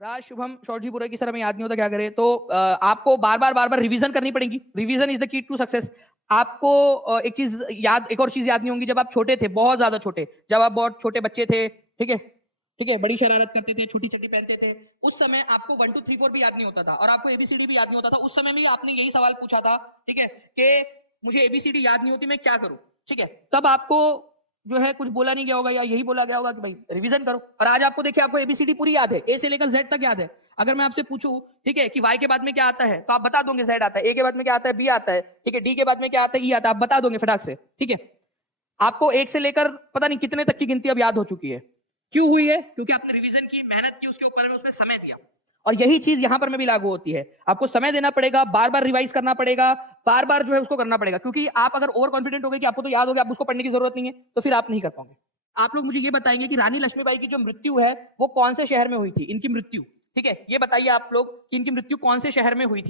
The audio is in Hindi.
राज शुभम शॉर्टजी बुरे की सर हमें याद नहीं होता क्या करें तो आपको बार बार रिवीजन करनी पड़ेगी। Revision is the key to success. आपको एक और चीज याद नहीं होंगी। जब आप छोटे थे, बहुत ज्यादा छोटे, जब आप बहुत छोटे बच्चे थे, ठीक है, ठीक है, बड़ी शरारत करते थे, छोटी चड्डी पहनते थे, उस समय आपको 1 2 3 4 भी याद नहीं होता था और आपको एबीसीडी भी याद नहीं होता था। उस समय भी आपने यही सवाल पूछा था, ठीक है, कि मुझे एबीसीडी याद नहीं होती, मैं क्या करूं, ठीक है। तब आपको जो है कुछ बोला नहीं गया होगा या यही बोला गया होगा कि भाई रिवीजन करो। और आज आपको देखिए, आपको एबीसीडी पूरी याद है, ए से लेकर जेड तक याद है। अगर मैं आपसे पूछूं, ठीक है, कि वाई के बाद में क्या आता है, तो आप बता दोगे जेड आता है, ए के बाद में क्या आता है, बी आता है, ठीक है, डी के बाद में क्या आता है, ई आता है, आप बता दोगे फटाक से, ठीक है। आपको एक से लेकर पता नहीं कितने तक की गिनती अब याद हो चुकी है। क्यों हुई है? क्योंकि आपने रिवीजन की, मेहनत की उसके ऊपर में, उसमें समय दिया। और यही चीज यहां पर में भी लागू होती है। आपको समय देना पड़ेगा, बार बार रिवाइज करना पड़ेगा, बार बार जो है उसको करना पड़ेगा। क्योंकि आप अगर ओवर कॉन्फिडेंट हो गए कि आपको तो याद हो गया, आप उसको पढ़ने की जरूरत नहीं है, तो फिर आप नहीं कर पाओगे। आप लोग मुझे ये बताएंगे कि रानी लक्ष्मीबाई की जो मृत्यु है वो कौन से शहर में हुई थी, इनकी मृत्यु, ठीक है, ये बताइए आप लोग कि इनकी मृत्यु कौन से शहर में हुई थी।